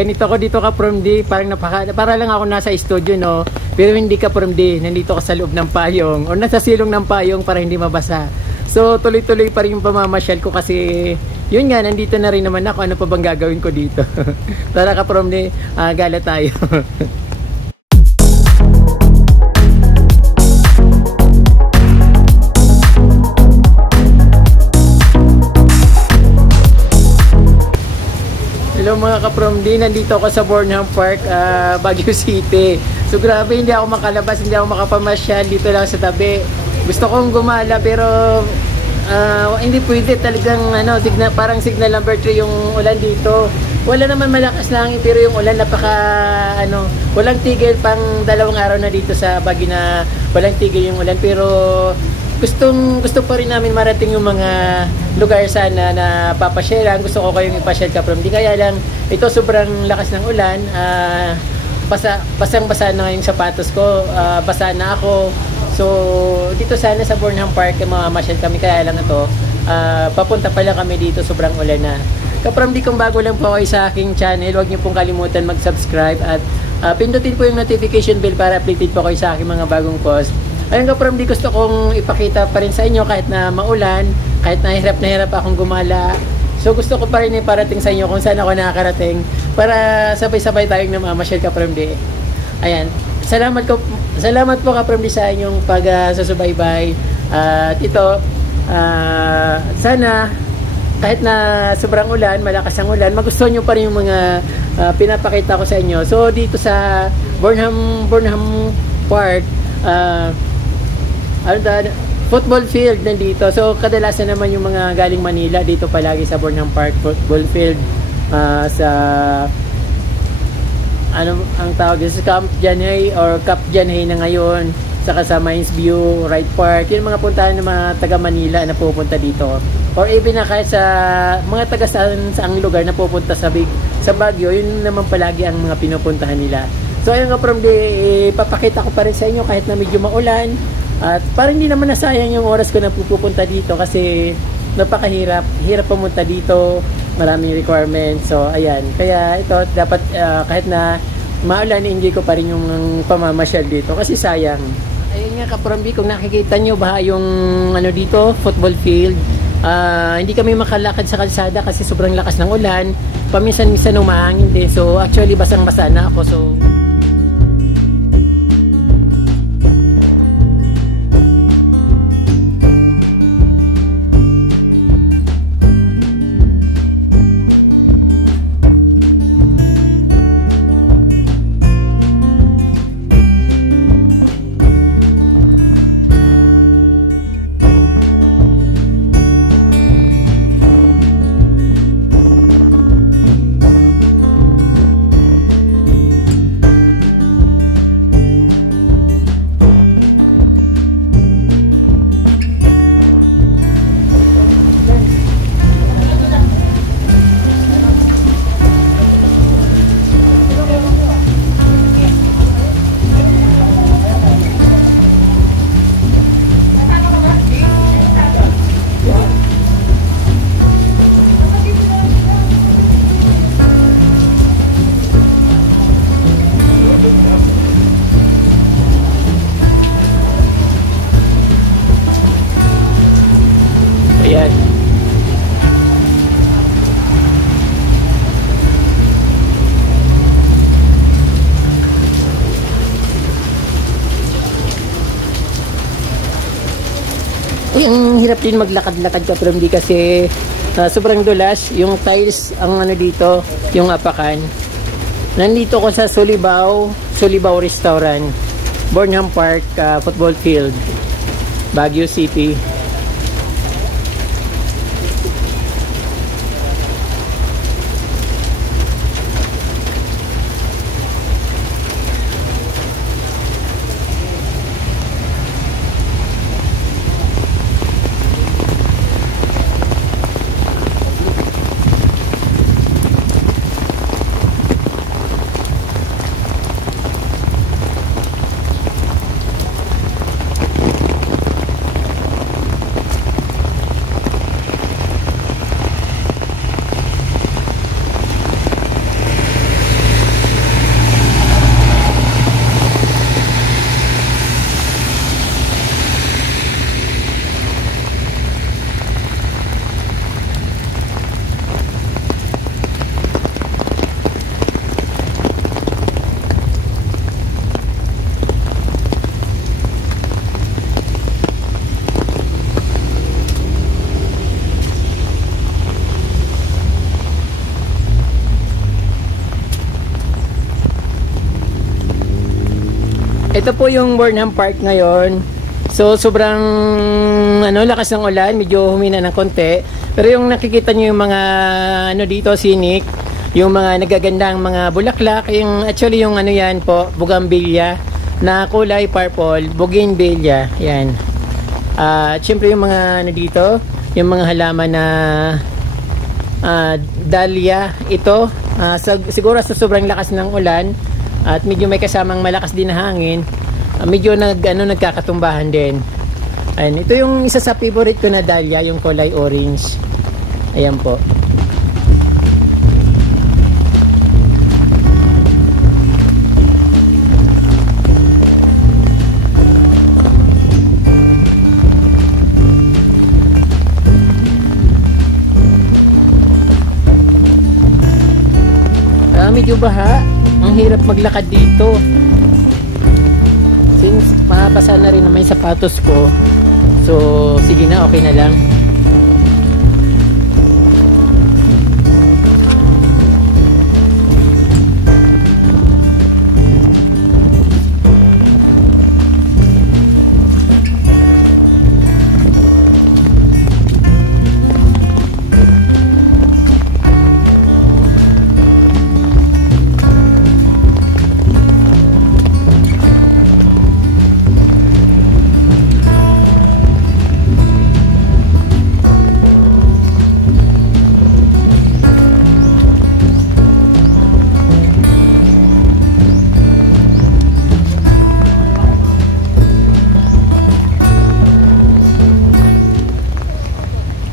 ganito ako dito ka from D, parang para lang ako nasa studio, no? Pero hindi ka from D, nandito ka sa loob ng payong o nasa silong ng payong para hindi mabasa. So tuloy-tuloy pa rin yung pamamasyal ko kasi yun nga, nandito na rin naman ako. Ano pa bang gagawin ko dito? Tara ka from D, gala tayo. Hello mga ka-from D, nandito ako sa Burnham Park, Baguio City. So grabe, hindi ako makalabas, hindi ako makapamasyal dito lang sa tabi. Gusto kong gumala pero hindi pwede, talagang parang signal number 3 yung ulan dito. Wala naman malakas lang pero yung ulan walang tigil, pang 2 araw na dito sa Baguio na walang tigil yung ulan, pero gusto pa rin namin marating yung mga lugar sana na papasyalan. Gusto ko kayong ipasyal ka from D, kaya lang ito sobrang lakas ng ulan, basang-basa na yung sapatos ko, basa na ako. So dito sana sa Burnham Park mamasyal kami, kaya lang ito papunta pala kami dito, sobrang ulan na. Ka-from D, kung bago lang po kayo sa aking channel, huwag niyo pong kalimutan mag-subscribe at pindutin po yung notification bell para updated po kayo sa aking mga bagong post. Ayun ka-from D, gusto kong ipakita pa rin sa inyo kahit na maulan, kahit na hirap akong gumala. So gusto ko pa rin iparating sa inyo kung saan ako nakakarating para sabay-sabay tayong namamasyal ka-from D. Ayan, salamat po ka-from D sa inyong pag-susubaybay. At ito, sana kahit na sobrang ulan, malakas ang ulan, magustuhan nyo pa rin yung mga pinapakita ko sa inyo. So dito sa Burnham Park, football field nandito. So kadalasan naman yung mga galing Manila dito palagi sa Burnham Park football field, sa ang tawag dito, sa Camp Janhay or Cap Janhay na ngayon, saka sa Mines View, Wright Park. Yung mga puntahan ng mga taga Manila na pupunta dito, or even na kahit sa mga taga saang lugar na pupunta sa Baguio, yun naman palagi ang mga pinupuntahan nila. So ayun nga, from D, papakita ko pa rin sa inyo kahit na medyo maulan, at parang hindi naman nasayang yung oras ko na pupunta dito kasi napakahirap pumunta dito, maraming requirements. So ayan, kaya ito dapat kahit na maulan, enjoy ko pa rin yung pamamasyal dito kasi sayang. Ayun nga ka-from D, kung nakikita nyo ba yung dito, football field, hindi kami makalakad sa kalsada kasi sobrang lakas ng ulan, paminsan-minsan umahangin din. So actually basang-basa na ako. So ayan. Ang hirap din maglakad-lakad ka-from D kasi sobrang dulas yung tiles ang dito, yung apakan. Nandito ko sa Sulibao Restaurant, Burnham Park football field, Baguio City. Ito po yung Burnham Park ngayon. So sobrang lakas ng ulan, medyo humina ng konti. Pero yung nakikita niyo yung mga dito scenic, yung mga nagagandang mga bulaklak, yung actually yung yan po, bougainvillea na kulay purple, bougainvillea. Yan. At syempre yung mga dito, yung mga halaman na dahlia ito, siguro sa sobrang lakas ng ulan at medyo may kasamang malakas din na hangin, medyo nagkakatumbahan din. Ayan, ito yung isa sa favorite ko na dahlia, yung kulay orange. Ayan po. Medyo baha. Ang hirap maglakad dito. Since mabasa na rin naman yung sapatos ko, so sige na, okay na lang.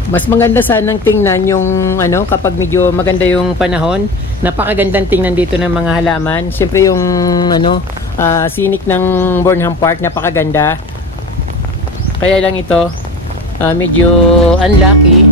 Mas maganda sanang tingnan yung kapag medyo maganda yung panahon. Napakagandang tingnan dito ng mga halaman. Siyempre yung scenic ng Burnham Park, napakaganda. Kaya lang ito medyo unlucky.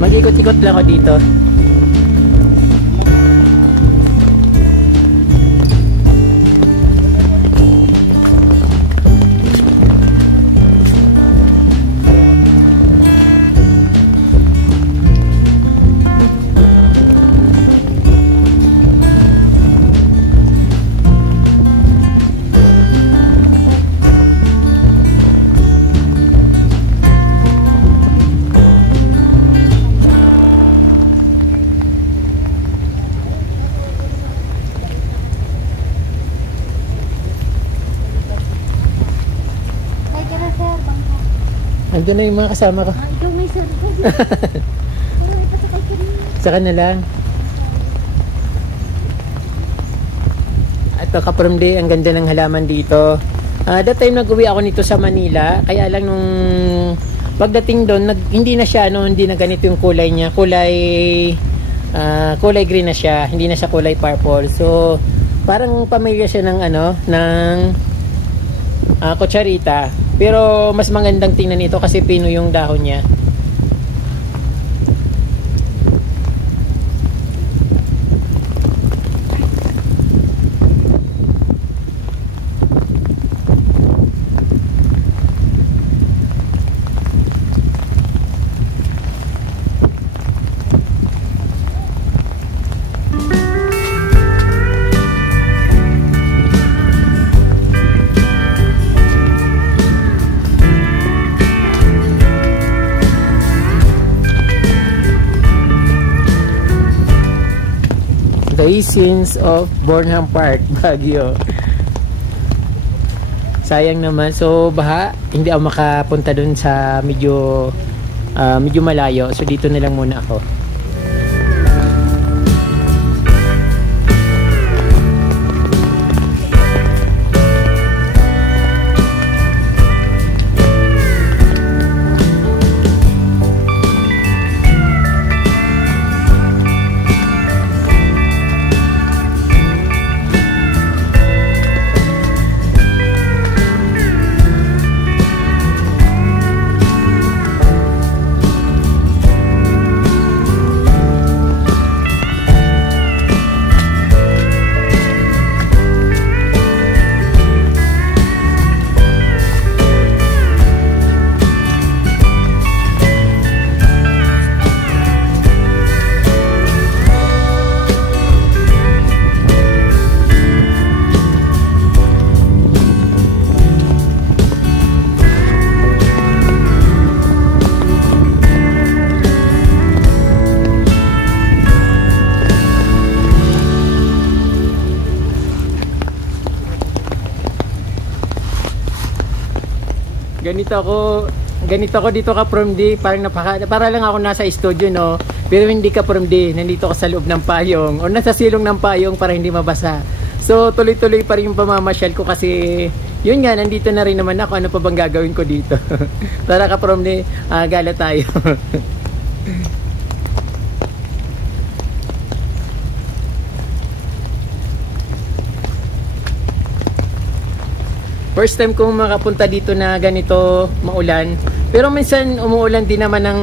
Mag-ikot-ikot lang ako dito. Andun na yung mga kasama ko. Ikaw may cellphone. Saka na lang. At kapramde, ang ganda ng halaman dito. That time nag-uwi ako nito sa Manila. Kaya lang nung pagdating doon, hindi na siya, hindi na ganito yung kulay niya. Kulay green na siya. Hindi na siya kulay purple. So, parang pamilya siya ng kutsarita. Pero mas magandang tingnan ito kasi pino yung dahon niya. Scenes of Burnham Park, Baguio. Sayang naman, so baha, hindi ako makapunta dun sa medyo malayo, so dito na lang muna ako. Ganito ako, ganito ako dito ka from D, parang para lang ako nasa studio, no. Pero hindi ka from D, nandito ako sa loob ng payong o nasa silong ng payong para hindi mabasa. So tuloy-tuloy pa rin yung pamamasyal ko kasi yun nga, nandito na rin naman ako. Ano pa bang gagawin ko dito? Tara ka from D, gala tayo. First time kong makapunta dito na ganito maulan. Pero minsan umuulan din naman ng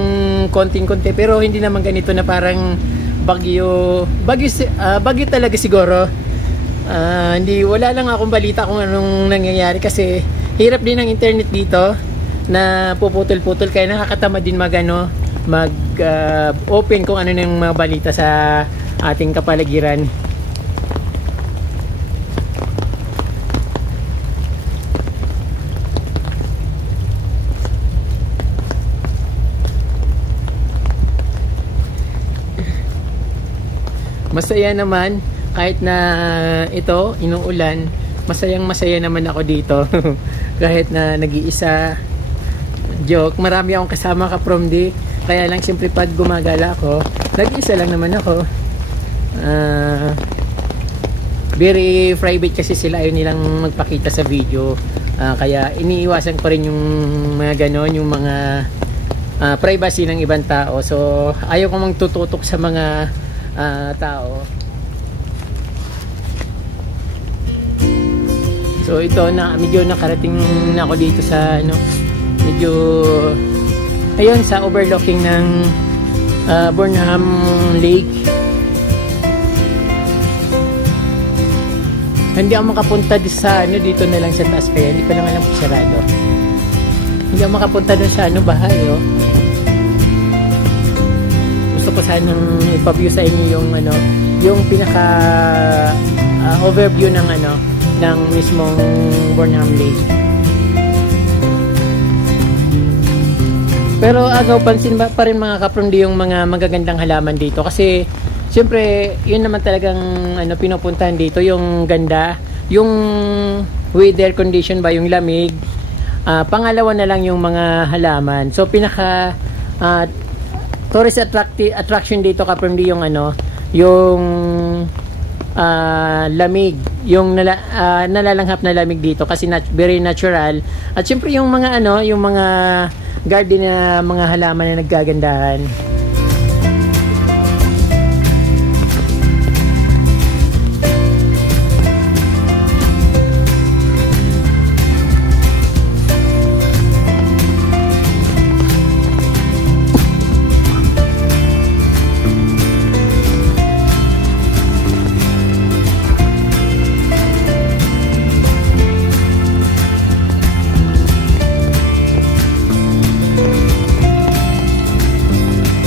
konting-konti. Pero hindi naman ganito na parang bagyo. Bagyo talaga siguro. Hindi, wala lang akong balita kung anong nangyayari kasi hirap din ang internet dito na puputol-putol. Kaya nakakatamad din open kung ano yung mga balita sa ating kapaligiran. Masaya naman kahit na ito inuulan, masaya naman ako dito. Kahit na nag-iisa, joke, marami akong kasama ka from D, kaya lang siyempre pag gumagala ako, nag-iisa lang naman ako. Very private kasi sila, ayaw nilang magpakita sa video, kaya iniiwasan ko rin yung mga ganon, yung mga privacy ng ibang tao. So ayaw ko mang tututok sa mga tao. So ito na medyo nakarating na ako dito sa medyo ayun sa overlooking ng Burnham Lake. Hindi ako makapunta sa dito na lang sa taas kaya hindi ko lang alam kung sarado. Hindi ako makapunta doon sa bahay, oh. Gusto ko sanang ipa-view sa inyo yung pinaka overview ng ng mismong Burnham Lake. Pero pansin pa rin mga kaprondi yung mga magagandang halaman dito kasi siyempre yun naman talagang pinupuntahan dito, yung ganda, yung weather condition ba, yung lamig. Pangalawa na lang yung mga halaman. So pinaka tourist attraction dito kaprondi yung yung lamig, yung nalalanghap na lamig dito kasi very natural. At syempre yung mga yung mga garden na mga halaman na naggagandahan.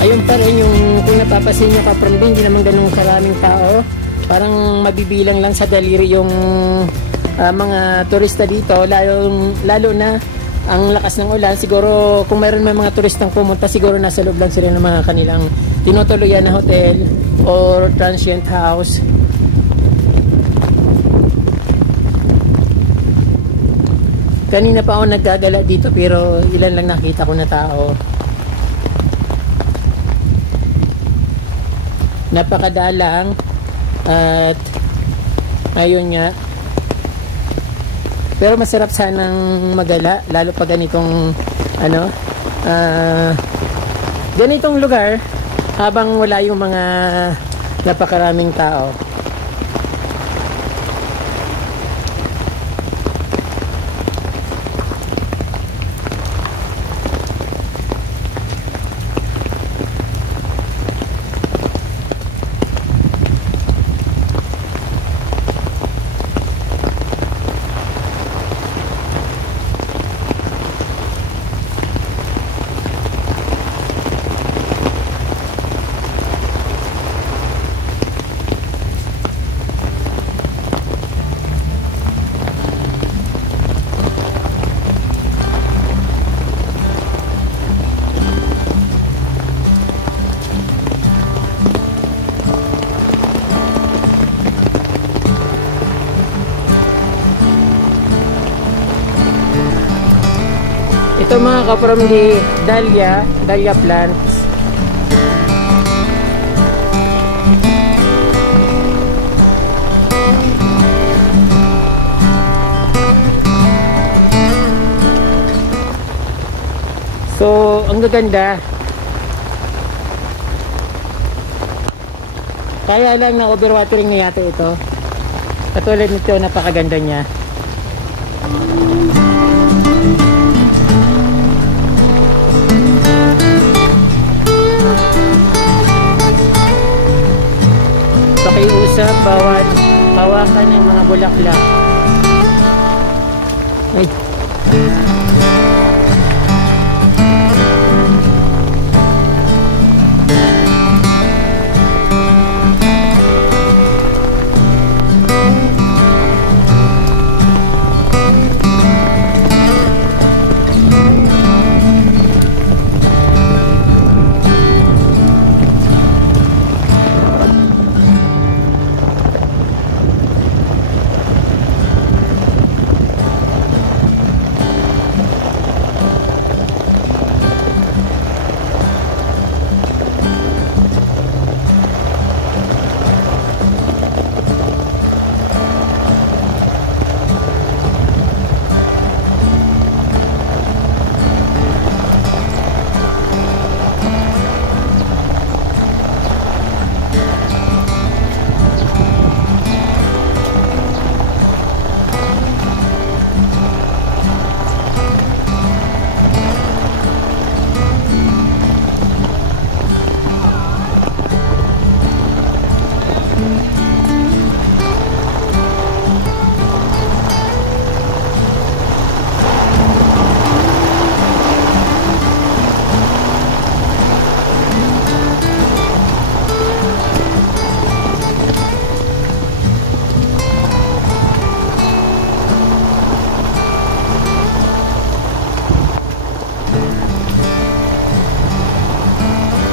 Ayun pa rin yung kung napapasin nyo kaprondi, hindi naman ganun karaming tao. Parang mabibilang lang sa daliri yung mga turista dito, lalo na ang lakas ng ulan. Siguro kung mayroon may mga turistang pumunta, siguro nasa loob lang sila ng mga kanilang tinutuluyan na hotel or transient house. Kanina pa ako naggagala dito pero ilan lang nakita ko na tao. Napakadalang at ayun nga, pero masarap sanang magala lalo pag ganitong ganitong lugar habang wala yung mga napakaraming tao. Ito mga kaprom di dahlia plants. So, ang gaganda. Kaya lang na overwatering na yata ito. Katulad nito, napakaganda niya. Pakiusap, bawat hawakan ng mga bulaklak. Ay.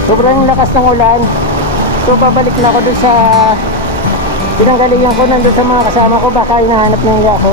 Sobrang lakas ng ulan. So pabalik na ako dun sa pinanggalingan ko, nandun sa mga kasama ko, baka hinahanap nila ako.